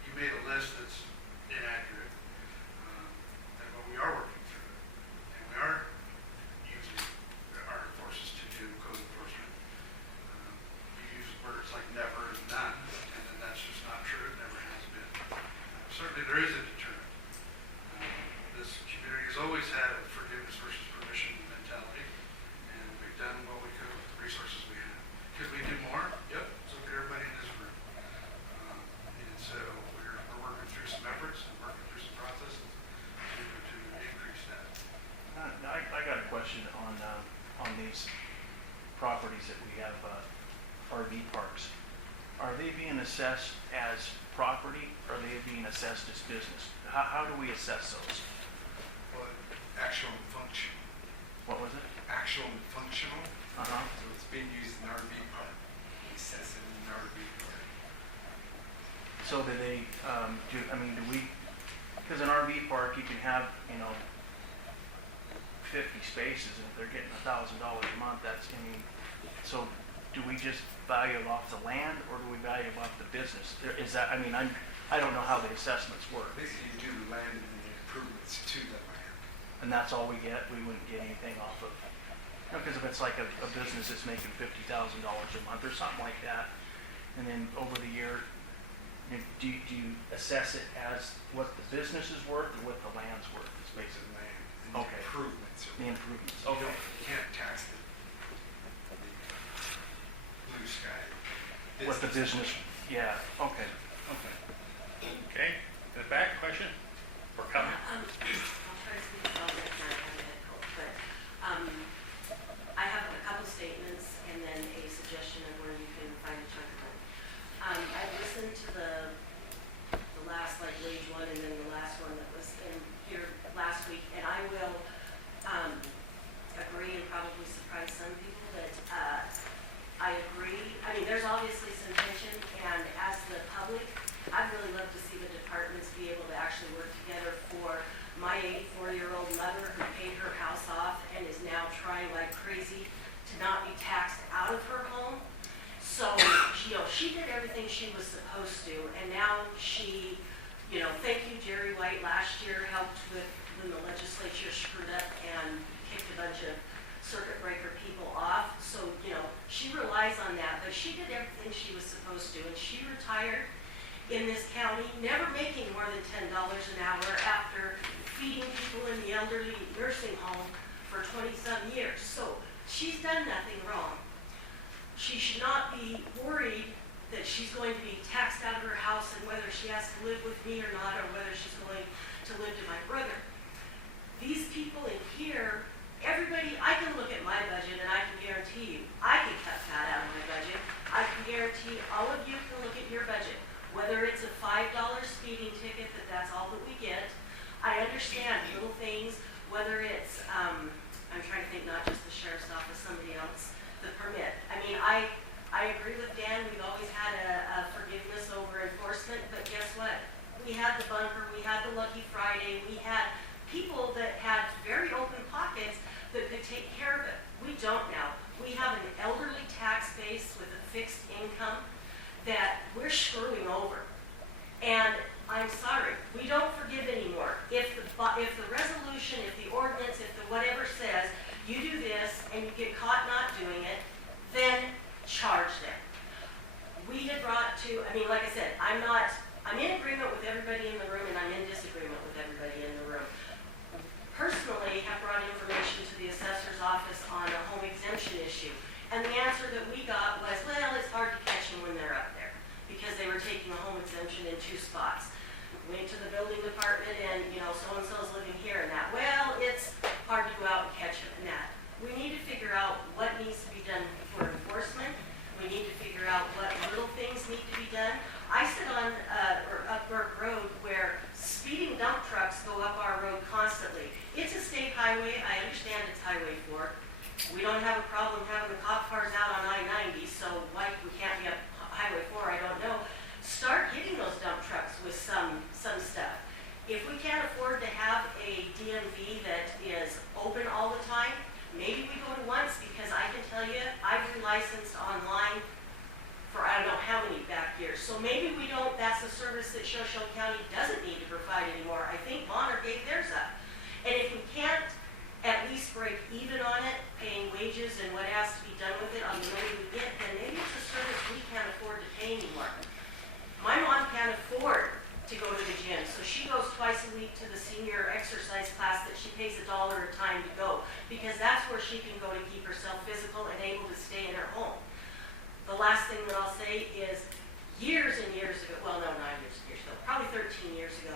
you made a list that's inaccurate, but we are working through it. And we are using our forces to do code enforcement. You use words like never and none, and then that's just not true, it never has been. Certainly there is a deterrent. This community has always had a forgiveness versus permission mentality, and we've done what we could with the resources we have. Could we do more? Yep, so could everybody in this room. And so we're working through some efforts and working through some processes to increase that. I got a question on these properties that we have, RV parks. Are they being assessed as property, or are they being assessed as business? How do we assess those? Well, actual and functional. What was it? Actual and functional. Uh-huh. So it's being used in an RV park. We assess it in an RV park. So do they, do we, because an RV park, you can have, 50 spaces, and if they're getting $1,000 a month, so do we just value off the land, or do we value off the business? Is that, I don't know how the assessments work, Basically, you do the land and then the improvements to the land. and that's all we get? We wouldn't get anything off of, because if it's like a business that's making $50,000 a month or something like that, and then over the year, do you assess it as what the business is worth or what the land's worth? It's The basically land and the Okay. improvements. the improvements. You can't tax the what the business, yeah, okay. Okay, in the back, question or comment? I'll try to speak as well as I can, I have a head cold, but, I have a couple statements and then a suggestion of where you can find a chunk of money. I listened to the last, like, wage one and then the last one that was in here last week, and I will, agree and probably surprise some people that, I agree. I mean, there's obviously some tension, and as the public, I'd really love to see the departments be able to actually work together for my 84-year-old mother who paid her house off and is now trying like crazy to not be taxed out of her home. So, she did everything she was supposed to, and now she, thank you, Jerry White, last year helped with when the legislature screwed up and kicked a bunch of circuit breaker people off. So, she relies on that, but she did everything she was supposed to, and she retired in this county, never making more than $10 an hour after feeding people in the elderly nursing home for 20-some years. So she's done nothing wrong. She should not be worried that she's going to be taxed out of her house and whether she has to live with me or not, or whether she's going to live to my brother. These people in here, everybody, I can look at my budget and I can guarantee you, I can cut that out of my budget. I can guarantee all of you can look at your budget. Whether it's a $5 speeding ticket, that's all that we get. I understand little things, whether it's, I'm trying to think, not just the sheriff's office, somebody else, the permit. I mean, I agree with Dan, we've always had a forgiveness over enforcement, but guess what? We had the bunker, we had the Lucky Friday, we had people that had very open pockets that could take care of it. We don't now. We have an elderly tax base with a fixed income that we're screwing over. And I'm sorry, we don't forgive anymore. If the resolution, if the ordinance, if the whatever says, you do this and you get caught not doing it, then charge them. We had brought to, like I said, I'm in agreement with everybody in the room and I'm in disagreement with everybody in the room. Personally, have brought information to the assessor's office on a home exemption issue. And the answer that we got was, well, it's hard to catch them when they're up there because they were taking a home exemption in 2 spots. Went to the building department and, so-and-so's living here and that. Well, it's hard to go out and catch them and that. We need to figure out what needs to be done for enforcement. We need to figure out what little things need to be done. I sit on, up Burke Road where speeding dump trucks go up our road constantly. It's a state highway. I understand it's Highway 4. We don't have a problem having the cop cars out on I-90, so why we can't be up Highway 4, I don't know. Start getting those dump trucks with some stuff. If we can't afford to have a DMV that is open all the time, maybe we go to once, because I can tell you, I've been licensed online for I don't know how many back years. So maybe we don't, that's a service that Shoshone County doesn't need to provide anymore. I think Bonner gave theirs up. And if we can't at least break even on it, paying wages and what has to be done with it on the money we get, then maybe it's a service we can't afford to pay anymore. My mom can't afford to go to the gym, so she goes twice a week to the senior exercise class that she pays $1 a time to go, because that's where she can go to keep herself physical and able to stay in her home. The last thing that I'll say is, years and years ago, well, no, 9 years ago, probably 13 years ago,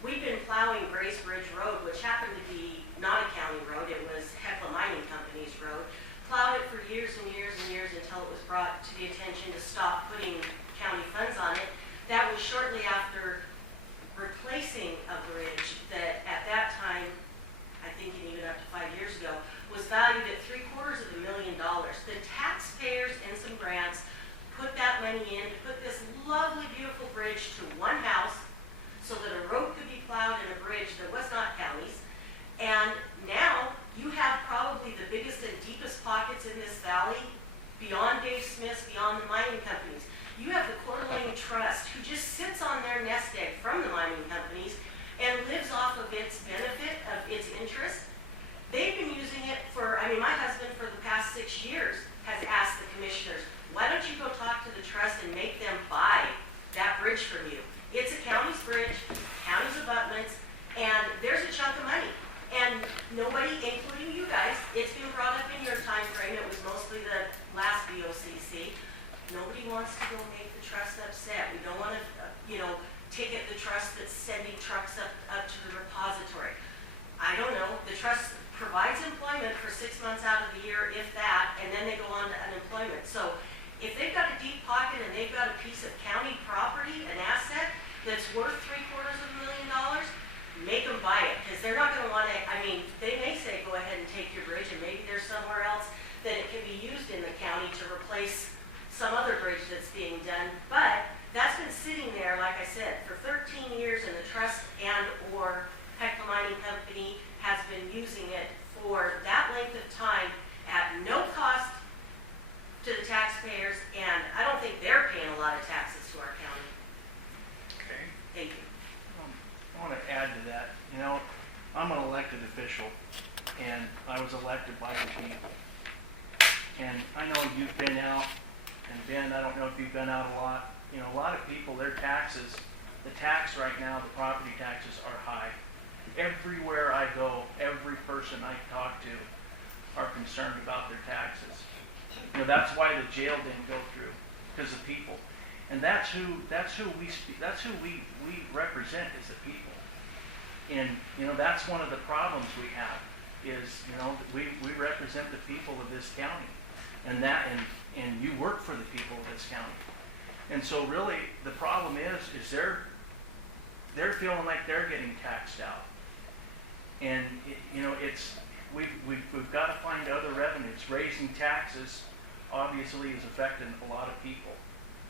we've been plowing Grace Bridge Road, which happened to be not a county road, it was Hecla Mining Company's road. Plowed it for years and years and years until it was brought to the attention to stop putting county funds on it. That was shortly after replacing a bridge that at that time, I think even up to 5 years ago, was valued at $750,000. The taxpayers and some grants put that money in to put this lovely, beautiful bridge to one house so that a road could be plowed and a bridge that was not county's. And now you have probably the biggest and deepest pockets in this valley beyond Dave Smith's, beyond the mining companies. You have the Coeur d'Alene Trust, who just sits on their nest egg from the mining companies and lives off of its benefit, of its interest. They've been using it for, my husband for the past 6 years has asked the commissioners, why don't you go talk to the trust and make them buy that bridge from you? It's a county's bridge, county's abutments, and there's a chunk of money. And nobody, including you guys, it's been brought up in your time frame, it was mostly the last BOCC. Nobody wants to go make the trust upset. We don't want to, ticket the trust that's sending trucks up to the repository. I don't know, the trust provides employment for 6 months out of the year, if that, and then they go on to unemployment. So if they've got a deep pocket and they've got a piece of county property, an asset that's worth $750,000, make them buy it, because they're not gonna wanna, they may say, go ahead and take your bridge, and maybe there's somewhere else that it can be used in the county to replace some other bridge that's being done. But that's been sitting there, like I said, for 13 years, and the trust and/or Hecla Mining Company has been using it for that length of time at no cost to the taxpayers, and I don't think they're paying a lot of taxes to our county. Okay. Thank you. I want to add to that. I'm an elected official, and I was elected by the people. And I know you've been out, and Ben, I don't know if you've been out a lot. A lot of people, their taxes, the tax right now, the property taxes are high. Everywhere I go, every person I talk to are concerned about their taxes. That's why the jail didn't go through, because of people. And that's who we represent, is the people. And that's one of the problems we have, is we represent the people of this county, and you work for the people of this county. And so really the problem is they're feeling like they're getting taxed out. And we've got to find other revenues. Raising taxes obviously is affecting a lot of people.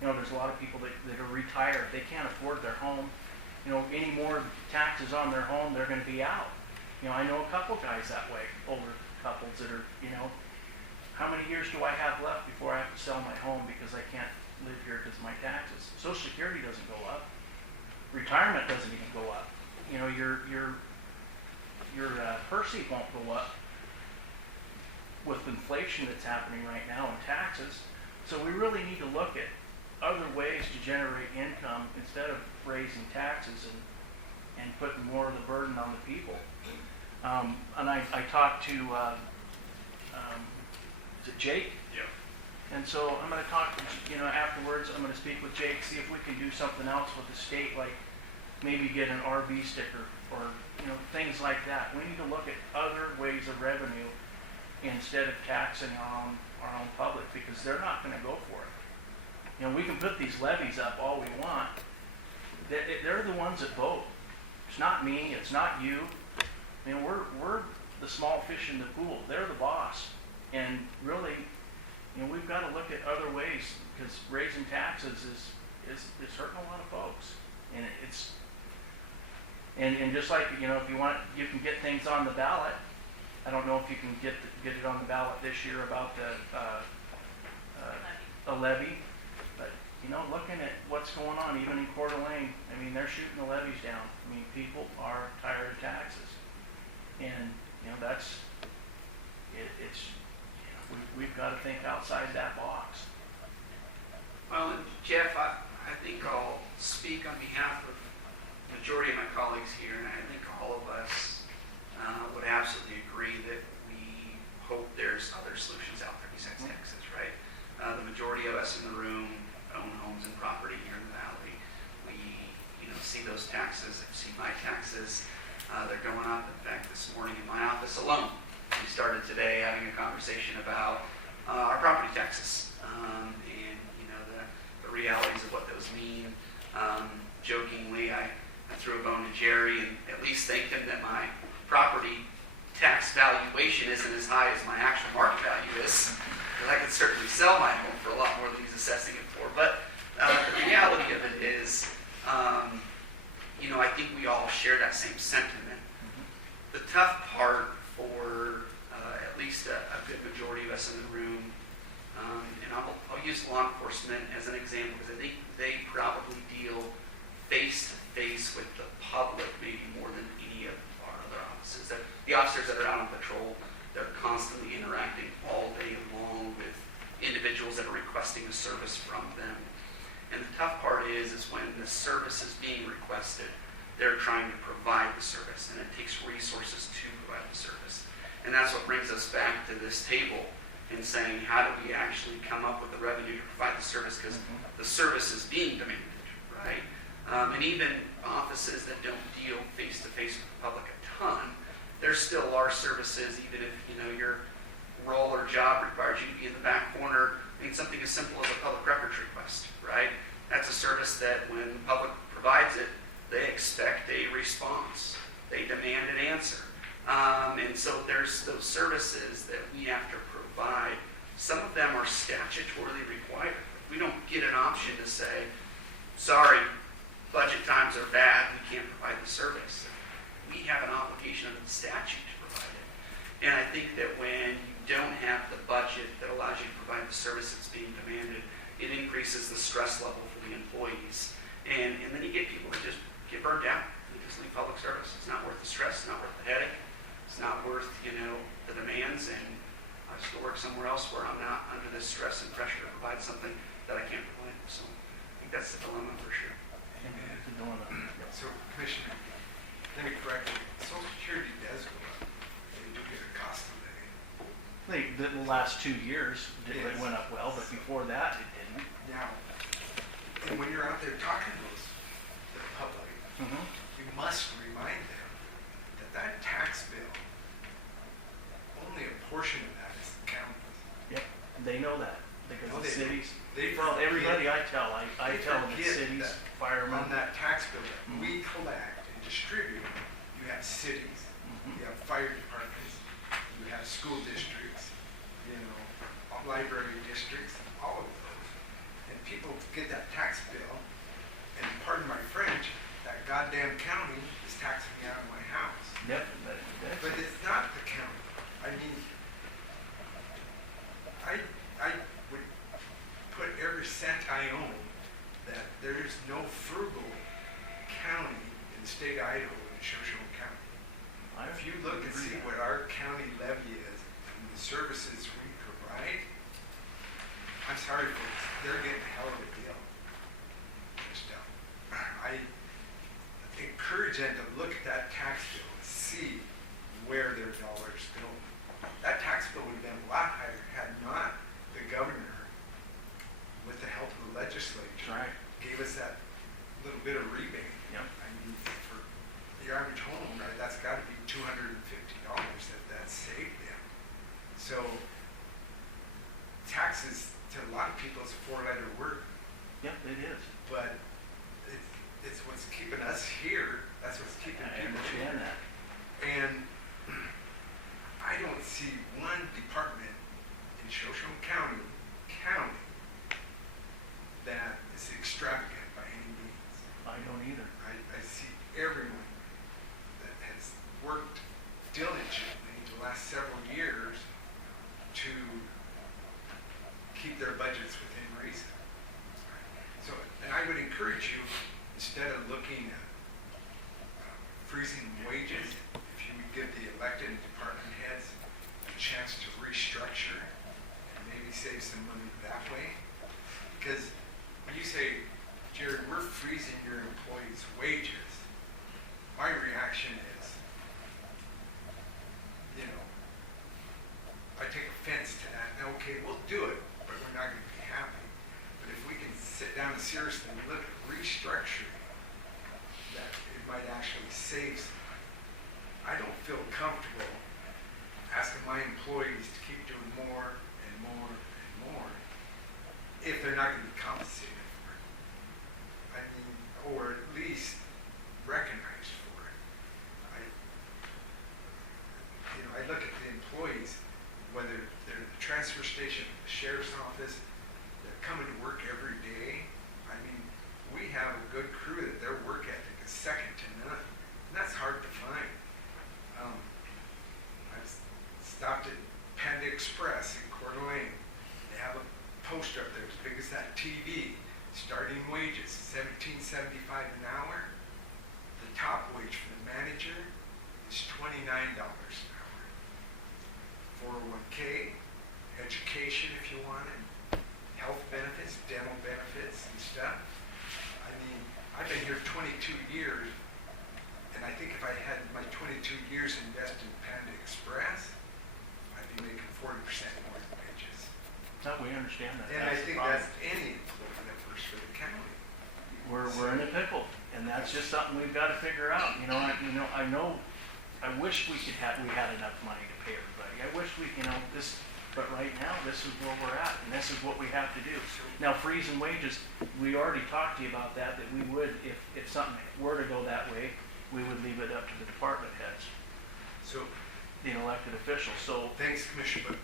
There's a lot of people that are retired. They can't afford their home. Any more taxes on their home, they're going to be out. I know a couple guys that way, older couples that are, how many years do I have left before I have to sell my home because I can't live here because of my taxes? Social Security doesn't go up. Retirement doesn't even go up. Your Percy won't go up with inflation that's happening right now and taxes. So we really need to look at other ways to generate income instead of raising taxes and putting more of the burden on the people. And I talked to, is it Jake? Yeah. And so I'm going to talk, afterwards, I'm going to speak with Jake, see if we can do something else with the state, like maybe get an RV sticker or, things like that. We need to look at other ways of revenue instead of taxing our own public, because they're not going to go for it. We can put these levies up all we want. They're the ones that vote. It's not me, it's not you. We're the small fish in the pool. They're the boss. And really, we've got to look at other ways, because raising taxes is hurting a lot of folks. And and just like, if you want, you can get things on the ballot. I don't know if you can get it on the ballot this year about the levy. But, looking at what's going on, even in Coeur d'Alene, they're shooting the levies down. People are tired of taxes. And, we've got to think outside that box. Well, and Jeff, I think I'll speak on behalf of the majority of my colleagues here, and I think all of us would absolutely agree that we hope there's other solutions out there besides taxes, right? The majority of us in the room own homes and property here in the valley. We, see those taxes. I've seen my taxes. They're going up. In fact, this morning in my office alone, we started today having a conversation about our property taxes and, the realities of what those mean. Jokingly, I threw a bone to Jerry and at least thanked him that my property tax valuation isn't as high as my actual market value is, because I could certainly sell my home for a lot more than he's assessing it for. But the reality of it is, I think we all share that same sentiment. The tough part for at least a good majority of us in the room, and I'll use law enforcement as an example, because I think they probably deal face-to-face with the public maybe more than any of our other officers. The officers that are out on patrol, they're constantly interacting all day long with individuals that are requesting a service from them. And the tough part is when the service is being requested, they're trying to provide the service, and it takes resources to provide the service. And that's what brings us back to this table and saying, how do we actually come up with the revenue to provide the service? Because the service is being demanded, right? And even offices that don't deal face-to-face with the public a ton, there still are services, even if, your role or job requires you to be in the back corner. I mean, something as simple as a public records request, right? That's a service that when the public provides it, they expect a response. They demand an answer. And so there's those services that we have to provide. Some of them are statutorily required. We don't get an option to say, sorry, budget times are bad, we can't provide the service. We have an obligation under the statute to provide it. And I think that when you don't have the budget that allows you to provide the service that's being demanded, it increases the stress level for the employees. And then you get people that just get burned out. They just leave public service. It's not worth the stress, it's not worth the headache, it's not worth, the demands, and I just go work somewhere else where I'm not under this stress and pressure to provide something that I can't provide. So I think that's the dilemma for sure. So, Commissioner, let me correct you. Social Security does go up. They do get a cost of living. The last 2 years, it Yes. went up well, but before that, it didn't. Now, and when you're out there talking to the public, you must remind them that that tax bill, only a portion of that is the county's. Yep, they know that, because No, the they- cities, They well, everybody forget- I they tell them, it's forget cities, that firemen. On that tax bill that we collect and distribute, you have cities, you have fire departments, you have school districts, library districts, all of those. And people get that tax bill, and pardon my French, that goddamn county is taxing me out of my house. Yep, But it's not the county. I mean, I would put every cent I own that there is no frugal county in the state of Idaho in Shoshone County. If you look and see what our county levy is and the services we provide, I'm sorry folks, they're getting a hell of a deal. Just, I encourage them to look at that tax bill and see where their dollars go. That tax bill would have been a lot higher had not the governor, with the help of the legislature, gave us that little bit of rebate. Yep. I mean, for the average home, right, that's got to be $250 that saved them. So taxes to a lot of people is a 4-letter word, Yep, it is. but it's what's keeping us here. That's what's keeping I people understand here. that. And I don't see one department in Shoshone County that is extravagant by any means. I don't either. I see everyone that has worked diligently the last several years to keep their budgets within reason. So, and I would encourage you, instead of looking at freezing wages, if you would give the elected and department heads a chance to restructure and maybe save some money that way. Because when you say, Jared, we're freezing your employees' wages, my reaction is, I take offense to that. Now, okay, we'll do it, but we're not going to be happy. But if we can sit down and seriously look at restructuring, that it might actually save some money. I don't feel comfortable asking my employees to keep doing more and more and more if they're not going to be compensated for it. I mean, or at least recognized for it. I look at the employees, whether they're at the transfer station, the sheriff's office, they're coming to work every day. I mean, we have a good crew that their work ethic is second to none. And that's hard to find. I've stopped at Panda Express in Coeur d'Alene. They have a poster up there as big as that TV. Starting wages, $17.75 an hour. The top wage for the manager is $29 an hour. 401k, education if you want it, health benefits, dental benefits and stuff. I mean, I've been here 22 years, and I think if I had my 22 years invested in Panda Express, I'd be making 40% more than I just No, we understand that. And I That's the think problem. that's any employee that works for the county. We're in a pickle, and that's just something we've got to figure out. I wish we had enough money to pay everybody. I wish but right now, this is where we're at, and this is what we have to do. Now, freezing wages, we already talked to you about that we would, if something were to go that way, we would leave it up to the department heads, So, the elected officials. So, thanks, Commissioner, but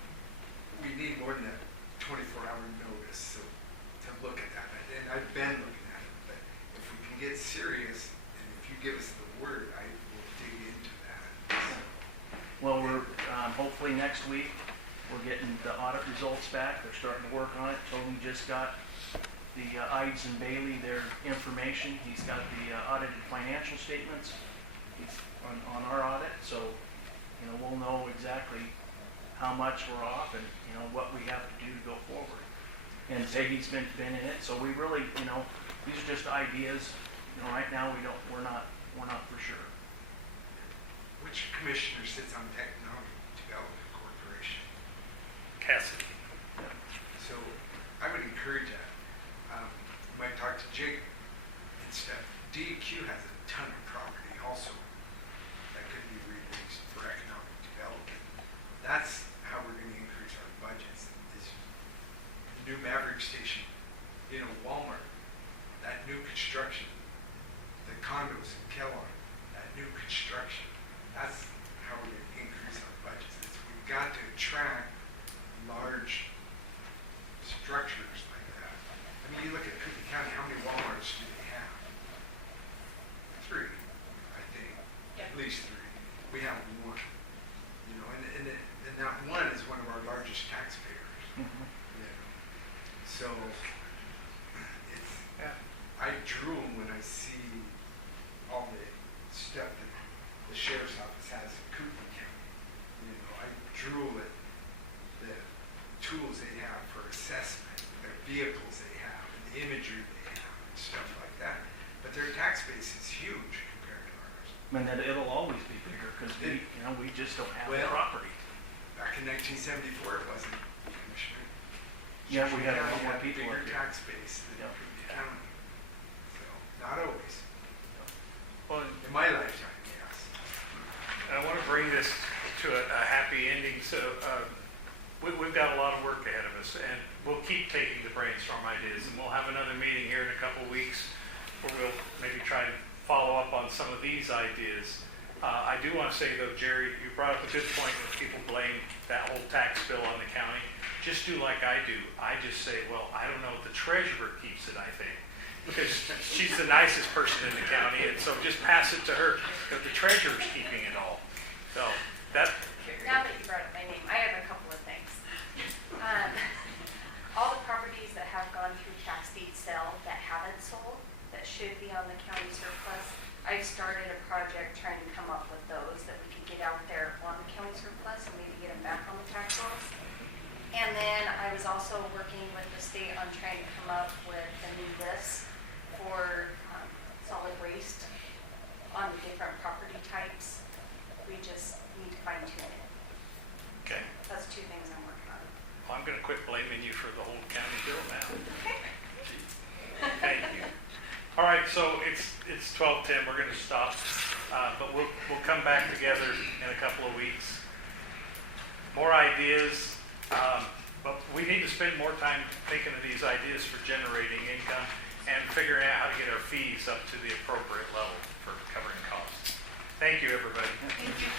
we need more than that 24-hour notice, so to look at that. And I've been looking at it, but if we can get serious, and if you give us the word, I will dig into that. well, we're, hopefully next week, we're getting the audit results back. They're starting to work on it. Tony just got the Ides and Bailey, their information. He's got the audited financial statements. He's on our audit, so, we'll know exactly how much we're off and, what we have to do to go forward. And Peggy's been in it, so we really, these are just ideas. Right now, we're not for sure. Which commissioner sits on Technology Development Corporation? Cassidy. So I would encourage that. You might talk to Jake and stuff. DEQ has a ton of property also that could be released for economic development. That's how we're going to increase our budgets. Is the new Maverick station, Walmart, that new construction, the condos in Kellogg, that new construction. That's how we're going to increase our budgets. We've got to attract large structures like that. I mean, you look at Cook County, how many Walmarts do they have? 3, I think. At least 3. We have 1. And that one is one of our largest taxpayers. So I drool when I see all the stuff that the sheriff's office has in Cooper County. I drool at the tools they have for assessment, the vehicles they have, and the imagery they have, and stuff like that. But their tax base is huge compared to ours. And that it'll always be bigger because we just don't have the Well, property. Back in 1974, it wasn't, Commissioner. Yeah, we had a lot County more had people up bigger here. tax base than Yep. Cook County. So, not always. Well, In my lifetime, yes. I want to bring this to a happy ending. So we've got a lot of work ahead of us, and we'll keep taking the brainstorm ideas, and we'll have another meeting here in a couple of weeks where we'll maybe try to follow up on some of these ideas. I do want to say, though, Jerry, you brought up a good point when people blame that whole tax bill on the county. Just do like I do. I just say, well, I don't know, the treasurer keeps it, I think, because she's the nicest person in the county, and so just pass it to her, because the treasurer's keeping it all. So that, Now that you brought up my name, I have a couple of things. All the properties that have gone through tax deed sale that haven't sold, that should be on the county surplus, I've started a project trying to come up with those that we could get out there on the county surplus and maybe get them back on the tax rolls. And then I was also working with the state on trying to come up with a new list for solid waste on the different property types. We just need to fine tune it. okay. That's 2 things I'm working on. Well, I'm going to quit blaming you for the whole county bill now. Thank you. All right, so it's 12:10. We're going to stop, but we'll come back together in a couple of weeks. More ideas, but we need to spend more time thinking of these ideas for generating income and figuring out how to get our fees up to the appropriate level for covering costs. Thank you, everybody. Thank you.